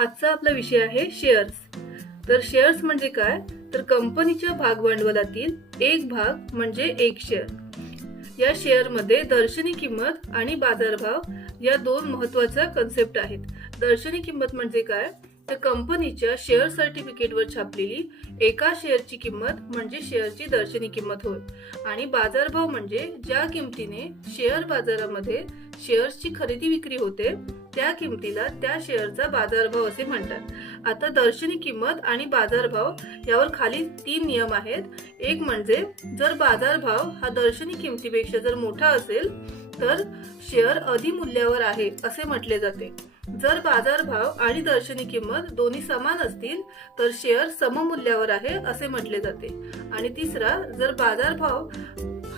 आजचा आपला विषय आहे शेअर्स. तर शेअर्स म्हणजे काय? तर कंपनीच्या भागभांडवलातील एक भाग म्हणजे एक शेअर. या शेअरमध्ये दर्शनी किंमत आणि बाजारभाव या दोन महत्त्वाच्या कन्सेप्ट आहेत. दर्शनी किंमत म्हणजे काय? तर कंपनीच्या शेअर सर्टिफिकेटवर छापलेली एका शेअरची किंमत म्हणजे शेअरची दर्शनी किंमत होय. आणि बाजारभाव म्हणजे ज्या किमतीने शेअर बाजारामध्ये शेअर्सची खरेदी विक्री होते त्या किमतीला त्या शेअरचा बाजारभाव असे म्हणतात. आता दर्शनी किंमत आणि बाजारभाव यावर खाली तीन नियम आहेत. एक म्हणजे जर बाजारभाव हा दर्शनी किमतीपेक्षा जर मोठा असेल तर शेअर अधिमूल्यावर आहे असे म्हटले जाते. जर बाजारभाव आणि दर्शनी किंमत दोन्ही समान असतील तर शेअर सममूल्यावर आहे असे म्हटले जाते. आणि तिसरा जर बाजारभाव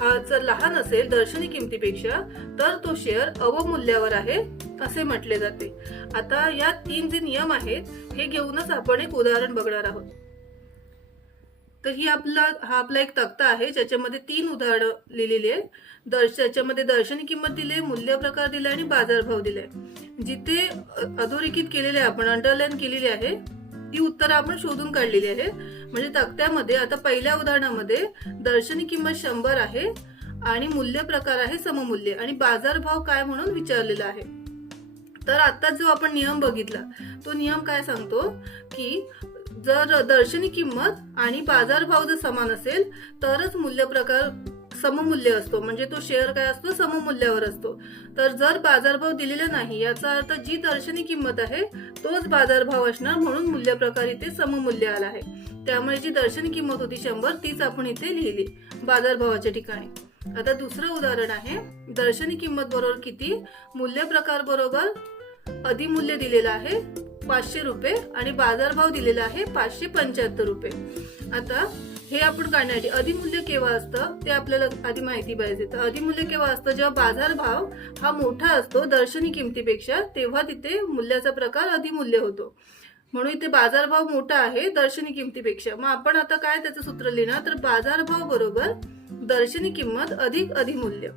हा जर लहान असेल दर्शनी किमतीपेक्षा तर तो शेअर अवमूल्यावर आहे असे म्हटले जाते. आता या तीन जे नियम आहेत हे घेऊनच आपण एक उदाहरण बघणार आहोत. तर ही आपला हा आपला एक तक्ता आहे ज्याच्यामध्ये तीन उदाहरणं लिहिलेली आहे दर्श त्याच्यामध्ये दर्शनी किंमत दिली मूल्य प्रकार दिले आणि बाजारभाव दिले जिथे अधोरेखित केलेले आपण अंडरलाईन केलेले आहे ती उत्तरं आपण शोधून काढलेली आहे म्हणजे तक्त्यामध्ये आता पहिल्या उदाहरणामध्ये दर्शनी किंमत शंभर आहे आणि मूल्य प्रकार आहे सममूल्य आणि बाजारभाव काय म्हणून विचारलेला आहे. तर आता जो आपण नियम बघितला तो नियम काय सांगतो की जर दर्शनी किंमत आणि बाजारभाव जर समान असेल तरच मूल्य प्रकार सममूल्य असतो. म्हणजे तो शेअर काय असतो? सममूल्यावर असतो. तर जर बाजारभाव दिलेला नाही याचा अर्थ जी दर्शनी किंमत आहे तोच बाजारभाव असणार म्हणून मूल्य प्रकार इथे सममूल्य आला आहे. त्यामुळे जी दर्शनी किंमत होती शंभर तीच आपण इथे लिहिली बाजारभावाच्या ठिकाणी. आता दुसरं उदाहरण आहे. दर्शनी किंमत बरोबर किती? मूल्य प्रकार बरोबर अधिमूल्य दिलेलं आहे पाचशे रुपये आणि बाजारभाव दिलेला आहे पाचशे पंच्याहत्तर रुपये. आता हे आपण काढण्यासाठी अधिमूल्य केव्हा असतं ते आपल्याला आधी माहिती पाहिजे. तर अधिमूल्य केव्हा असतं? जेव्हा बाजारभाव हा मोठा असतो दर्शनी किमतीपेक्षा तेव्हा तिथे मूल्याचा प्रकार अधिमूल्य होतो. म्हणून इथे बाजारभाव मोठा आहे दर्शनी किमतीपेक्षा. मग आपण आता काय त्याचं सूत्र लिहिणार? तर बाजारभाव बरोबर दर्शनी किंमत अधिक अधिमूल्य.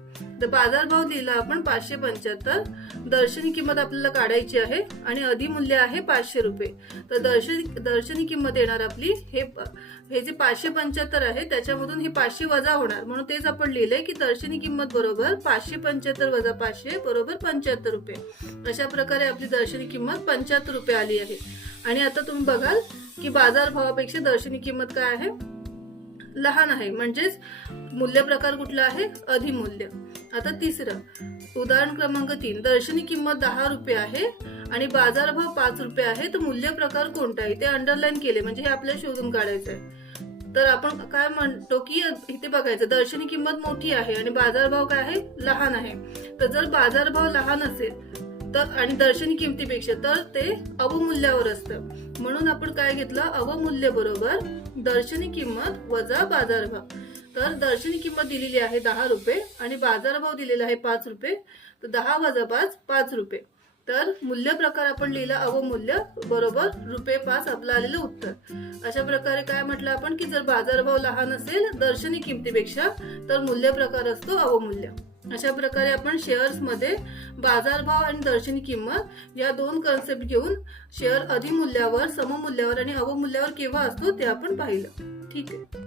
तर बाजारभाव लिहिला आपण पाचशे पंच्याहत्तर. दर्शनी किंमत आपल्याला काढायची आहे आणि अधिमूल्य आहे पाचशे रुपये. तर दर्शनी दर्शनी किंमत येणार आपली हे हे जे पाचशे पंच्याहत्तर आहे त्याच्यामधून हे पाचशे वजा होणार. म्हणून तेच आपण लिहिलंय की दर्शनी किंमत बरोबर पाचशे पंच्याहत्तर वजा पाचशे बरोबर पंच्याहत्तर रुपये. अशा प्रकारे आपली दर्शनी किंमत पंच्याहत्तर रुपये आली आहे. आणि आता तुम्ही बघाल की बाजारभावापेक्षा दर्शनी किंमत काय आहे? लहान आहे. म्हणजेच मूल्य प्रकार कुठला आहे? अधिमूल्य. आता तिसरं. उदाहरण क्रमांक तीन. दर्शनी किंमत दहा रुपये आहे आणि बाजारभाव पाच रुपये आहे तर मूल्य प्रकार कोणता आहे? ते अंडरलाईन केले. म्हणजे हे आपल्याला शोधून काढायचं आहे. तर आपण काय म्हणतो की इथे बघायचं. दर्शनी किंमत मोठी आहे आणि बाजारभाव काय आहे? लहान आहे. तर जर बाजारभाव लहान असेल तर आणि दर्शनी किमतीपेक्षा तर ते अवमूल्यावर असतं. म्हणून आपण काय घेतलं? अवमूल्य बरोबर दर्शनी किंमत वजा बाजारभाव. तर दर्शनी किंमत दिलेली आहे दहा रुपये आणि बाजारभाव दिलेला आहे पाच रुपये. तर दहा वजा पाच पाच रुपये. तर मूल्य प्रकार आपण लिहिला अवमूल्य बरोबर रुपये पाच आपलं आलेलं उत्तर. अशा प्रकारे काय म्हटलं आपण की जर बाजारभाव लहान असेल दर्शनी किमतीपेक्षा तर मूल्य प्रकार असतो अवमूल्य. अशा प्रकारे आपण शेअर्समध्ये बाजारभाव आणि दर्शनी किंमत या दोन कन्सेप्ट घेऊन शेअर अधिमूल्यावर सममूल्यावर आणि अवमूल्यावर केव्हा असतो ते आपण पाहिलं. ठीक आहे.